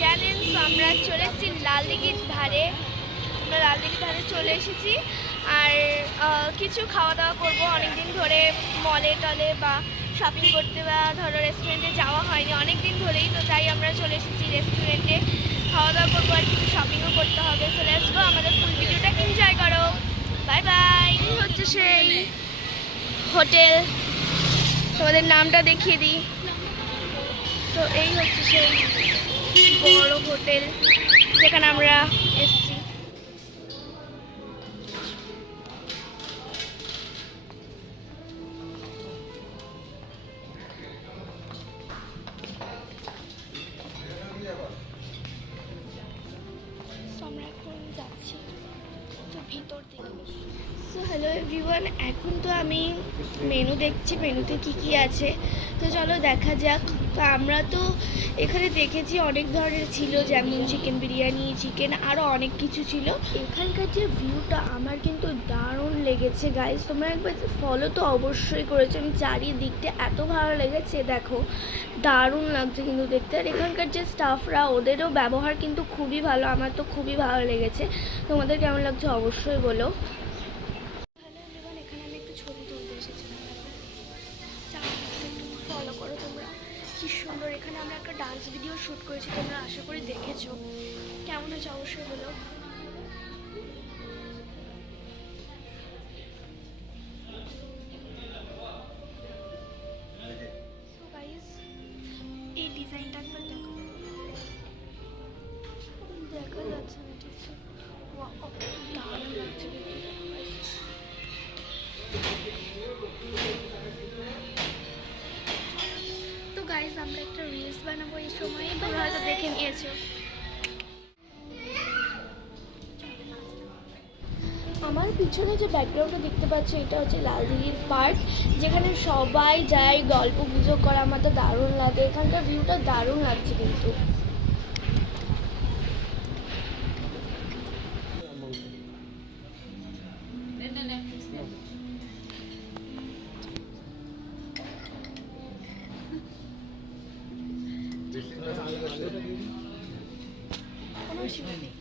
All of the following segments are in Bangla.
চ্যালেঞ্জ। আমরা চলে এসেছি লালদিঘির ধারে, আমরা লালদিঘির ধারে চলে এসেছি। আর কিছু খাওয়া দাওয়া করবো, অনেকদিন ধরে মলে টলে বা শপিং করতে বা ধরো রেস্টুরেন্টে যাওয়া হয়নি অনেক দিন ধরেই, তো তাই আমরা চলে এসেছি রেস্টুরেন্টে। খাওয়া দাওয়া করবো আর কিছু শপিংও করতে হবে। তো লেটস গো, আমাদের ফুল ভিডিওটা এনজয় করো। Bye bye. হচ্ছে সেই হোটেল, তোমাদের নামটা দেখিয়ে দিই। তো এই হচ্ছে সেই বড় হোটেল যেখানে আমরা এসেছি। আমরা এখন যাচ্ছি তো ভিতর দিকে। সো হ্যালো এভরিওয়ান, এখন তো আমি মেনু দেখছি, মেনুতে কি কি আছে, তো চলো দেখা যাক। তো আমরা তো এখানে দেখেছি অনেক ধরনের ছিল, যেমন চিকেন বিরিয়ানি, চিকেন, আরও অনেক কিছু ছিল। এখানকার যে ভিউটা আমার কিন্তু দারুণ লেগেছে গাইস, তোমরা একবার ফলো তো অবশ্যই করেছো। আমি চারিদিকটা এত ভালো লেগেছে, দেখো দারুণ লাগছে কিন্তু দেখতে। আর এখানকার যে স্টাফরা, ওদেরও ব্যবহার কিন্তু খুবই ভালো, আমার তো খুবই ভালো লেগেছে। তোমাদের কেমন লাগছে অবশ্যই বলো। এখানে আমি একটু ছবি তুলতে এসেছিলাম, ফলো করো তোমরা। কি সুন্দর, এখানে আমরা একটা ডান্স ভিডিও শ্যুট করেছি, তোমরা আশা করি দেখেছো। কেমন হয়েছে অবশ্যই বলো। এই ডিজাইনটা একবার দেখো, দেখা যাচ্ছে না ঠিক আছে। দারুণ লাগছে কিন্তু। তো গাইজ আমরা একটা রিলস বানাবো এই সময়ে, তোমরা হয়তো দেখে নিয়েছো। আমার পিছনে যে ব্যাকগ্রাউন্ডটা দেখতে পাচ্ছ, এটা হচ্ছে লালদিঘির পার্ক, যেখানে সবাই যায় গল্প গুজব করা। আমার তো দারুণ লাগে, এখানকার ভিউটা দারুণ লাগছে কিন্তু। কোনো অসুবিধা নেই।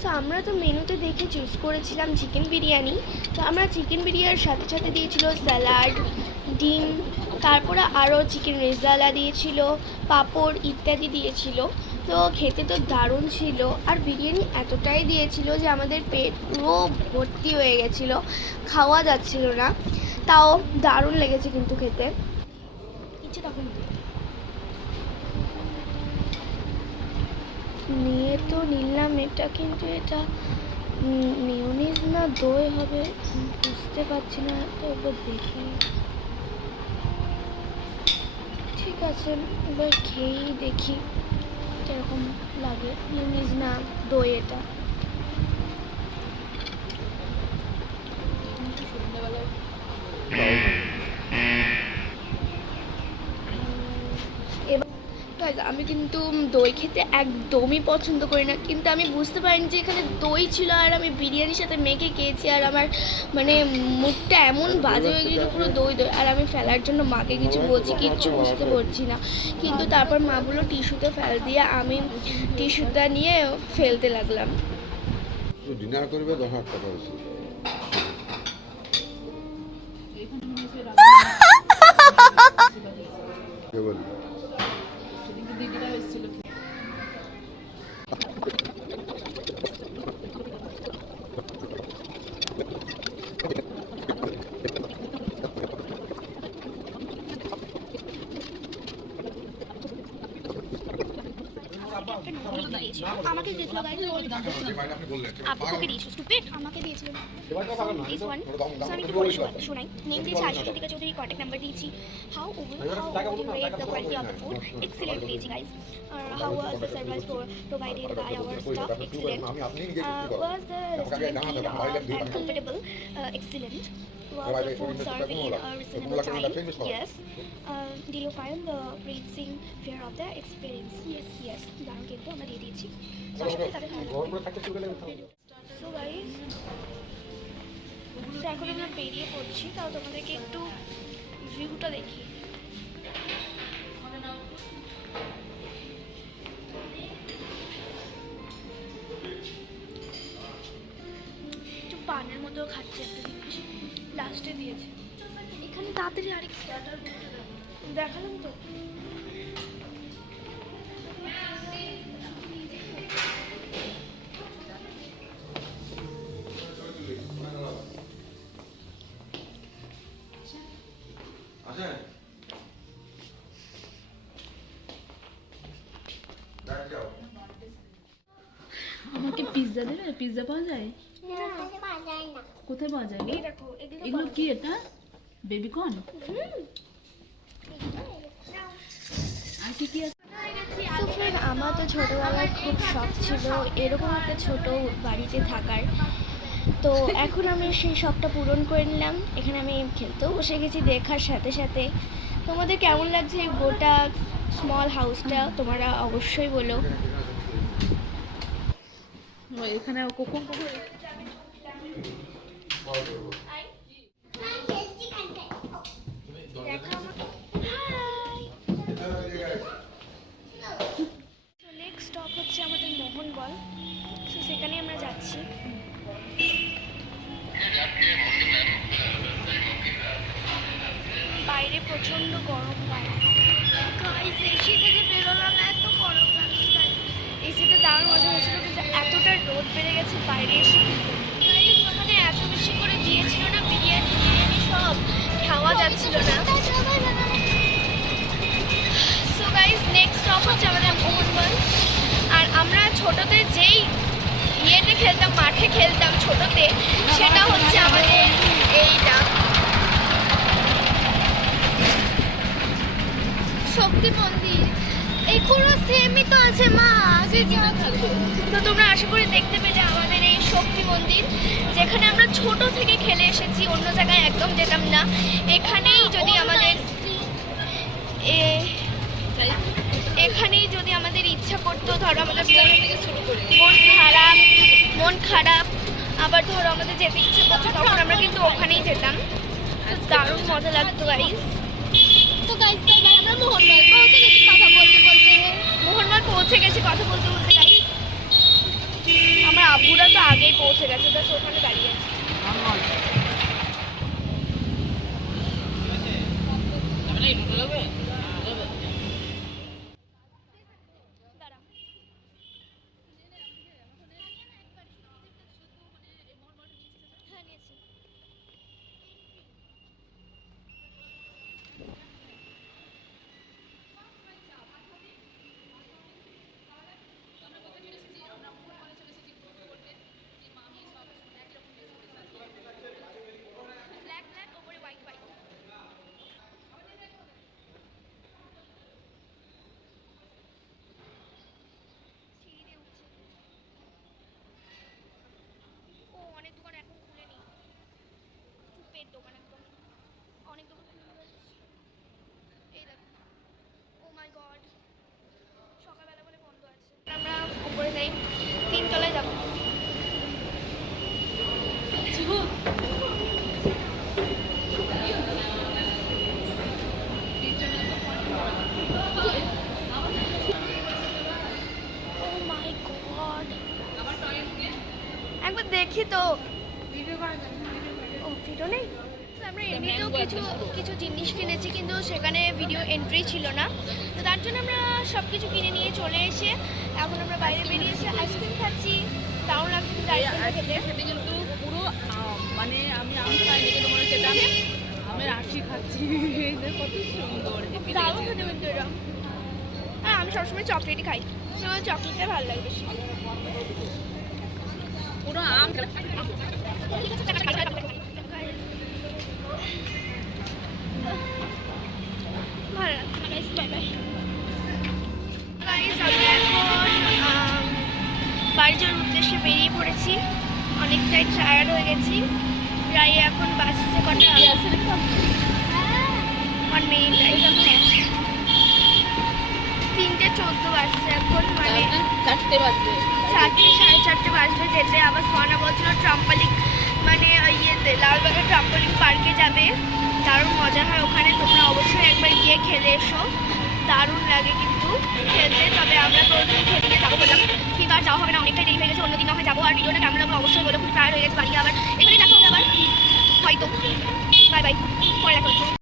সো আমরা তো মেনুতে দেখে চুজ করেছিলাম চিকেন বিরিয়ানি। তো আমরা চিকেন বিরিয়ানির সাথে সাথে দিয়েছিল স্যালাড, ডিম, তারপরে আরও চিকেন রেজালা দিয়েছিল, পাঁপড় ইত্যাদি দিয়েছিল। তো খেতে তো দারুণ ছিল, আর বিরিয়ানি এতটাই দিয়েছিল যে আমাদের পেট পুরো ভর্তি হয়ে গেছিলো, খাওয়া যাচ্ছিল না। তাও দারুণ লেগেছে কিন্তু খেতে। ইচ্ছে তখন নিয়ে তো নিলাম এটা, কিন্তু এটা মেয়োনিজ না দই হবে বুঝতে পারছি না, তো এবার দেখি। ঠিক আছে, এবার খেয়েই দেখি কিরকম লাগে, মেয়োনিজ না দই এটা। আমি কিন্তু দই খেতে একদমই পছন্দ করি না, কিন্তু আমি বুঝতে পারিনি যে এখানে দই ছিল, আর আমি বিরিয়ানির সাথে মেখে খেয়েছি, আর আমার মানে মুখটা এমন বাজে হয়ে গেছিলো পুরো দই দই। আর আমি ফেলার জন্য মাকে কিছু বলছি, কিচ্ছু বুঝতে পারছি না, কিন্তু তারপর মা বললো টিস্যুতে ফেল দিয়ে, আমি টিস্যুটা নিয়ে ফেলতে লাগলাম। ডিনার করবে 10,000 টাকা বেশি। আমাকে দিয়েছিল গাইস, আপুকে দিয়েছিল, স্টুপিড আমাকে দিয়েছিল দিস ওয়ান। সো আমি একটু বলি শোনাই। নেম দিয়েছি আয়ুষ্মাতিকা চৌধুরী, কন্ট্যাক্ট নাম্বার দিয়েছি। How would you rate the quality of the food? Excellent দিয়েছি guys. How was the service provided by our staff? Excellent. Was the restaurant clean and comfortable? Excellent. Was the food served in a reasonable time? Yes. Did you find the rating fair of the experience? Yes. দারুণ কিন্তু আমরা দিয়ে দিয়েছি। সো গাইস, এখন আমরা বেরিয়ে পড়ছি, তাও তোমাদেরকে একটু ভিউটা দেখিয়ে দিই। একটু পানের মধ্যেও খাচ্ছে একটা জিনিস, লাস্টে দিয়েছে। এখানে তাড়াতাড়ি আরেক দেখালাম তো। আমাকে পিৎজা দেবে? পিৎজা পাওয়া যায়? কোথায় পাওয়া যায়? এই দেখো, এগুলো কি? এটা বেবিকর্ন? আর কি কি আছে? তো ফ্রেন্ড, আমার তো ছোটোবেলায় খুব শখ ছিল এরকম একটা ছোট বাড়িতে থাকার। তো এখন আমি সেই শখটা পূরণ করে নিলাম। এখানে আমি খেলতেও বসে গেছি দেখার সাথে সাথে। তোমাদের কেমন লাগছে এই গোটা স্মল হাউসটা তোমরা অবশ্যই বলো। এখানে কোকো নেক্সট স্টপ হচ্ছে আমাদের মোহনগঞ্জ। তো সেখানে আমরা যাচ্ছি। বাইরে প্রচন্ড গরম এসি থেকে বেরোলাম, এত গরম লাগছে। এসিতে দাঁড়ানো মজা হচ্ছিল, কিন্তু এতটা রোদ বেড়ে গেছে বাইরে এসে। ওখানে এত বেশি করে দিয়েছিল না বিরিয়ানি সব খাওয়া যাচ্ছিল না। সো গাইস, নেক্সট স্টপ হচ্ছে আমাদের মোহনগঞ্জ। আর আমরা ছোটতে যেই ইয়েতে খেলতাম, মাঠে খেলতাম ছোটতে, সেটা হচ্ছে আমাদের এইটা শক্তি মন্দির। এই পুরো সেমই তো আছে মা। তো তোমরা আশা করি দেখতে পেলে আমাদের এই শক্তি মন্দির, যেখানে আমরা ছোট থেকে খেলে এসেছি, অন্য জায়গায় একদম যেতাম না। এখানেই যদি আমাদের এখানেই যদি আমাদের ইচ্ছা করতো, ধরো আমাদের মন খারাপ, আবার ধরো আমাদের যেতে ইচ্ছে করছে, তখন আমরা কিন্তু ওখানেই যেতাম। দারুণ মজা লাগতো গাইস। তো গাইস আমরা মোহনমাল পৌঁছে গেছি কথা বলতে বলতে গাইস। আমার আব্বুরা তো আগেই পৌঁছে গেছে, তো ওখানে দাঁড়িয়ে আছে। অনেক দোকান এখন খুলেনি, পেট দোকান একদম অনেক দোকান খুলে যাচ্ছে। এই দেখো, ও মাই গড, সকালবেলা বলে বন্ধ আছে। আমরা উপরে যাই, 3 তলায় যাবো। একবার দেখি তো, ও ভিডিও নেই। আমরা এমনিতেও কিছু জিনিস কিনেছি, কিন্তু সেখানে ভিডিও এন্ট্রি ছিল না। তো তার জন্য আমরা সব কিছু কিনে নিয়ে চলে এসে এখন আমরা বাইরে বেরিয়ে এসে আইসক্রিম খাচ্ছি। দারুণ লাগছে কিন্তু আইসক্রিমটা খেতে। কিন্তু পুরো মানে আমি আম খাই কিন্তু মনে হচ্ছে আমি আমের আশি খাচ্ছি। কত সুন্দর দারুণ খেতে কিন্তু এটা। আর আমি সবসময় চকলেটই খাই, আমার চকলেটটাই ভালো লাগে বেশি। পুরো আম ভালো লাগছে। বাই বাই গাইস, আমি এখন বাড়ি যাওয়ার উদ্দেশ্যে বেরিয়ে পড়েছি। অনেকটাই টায়ার্ড হয়ে গেছি। প্রায় এখন বাসছে কটা, 1 মিনিট, 3:14 বাজছে এখন, মানে 4টে বাজবে। 4টে 4:30 বাজবে যেতে। আবার সোয়ানা বলছিল ট্রাম্পলিং মানে ইয়েতে লালবাগের ট্রাম্পলিং পার্কে যাবে, দারুণ মজা হয় ওখানে, তোমরা অবশ্যই একবার গিয়ে খেলে এসো, দারুণ লাগে কিন্তু খেলতে। তবে আমরা তো খেলতে যাবো বললাম, কিন্তু আর যাওয়া হবে না, অনেকটাই দেরি হয়ে গেছে, অন্যদিন না হয় যাবো। আর ভিডিওটা কেমন লাগলো অবশ্যই বলে, খুব টায়ার্ড হয়ে গেছে বাড়ি, আবার এখানে দেখা হবে আবার হয়তো। বাই বাই, পরে দেখা হচ্ছে।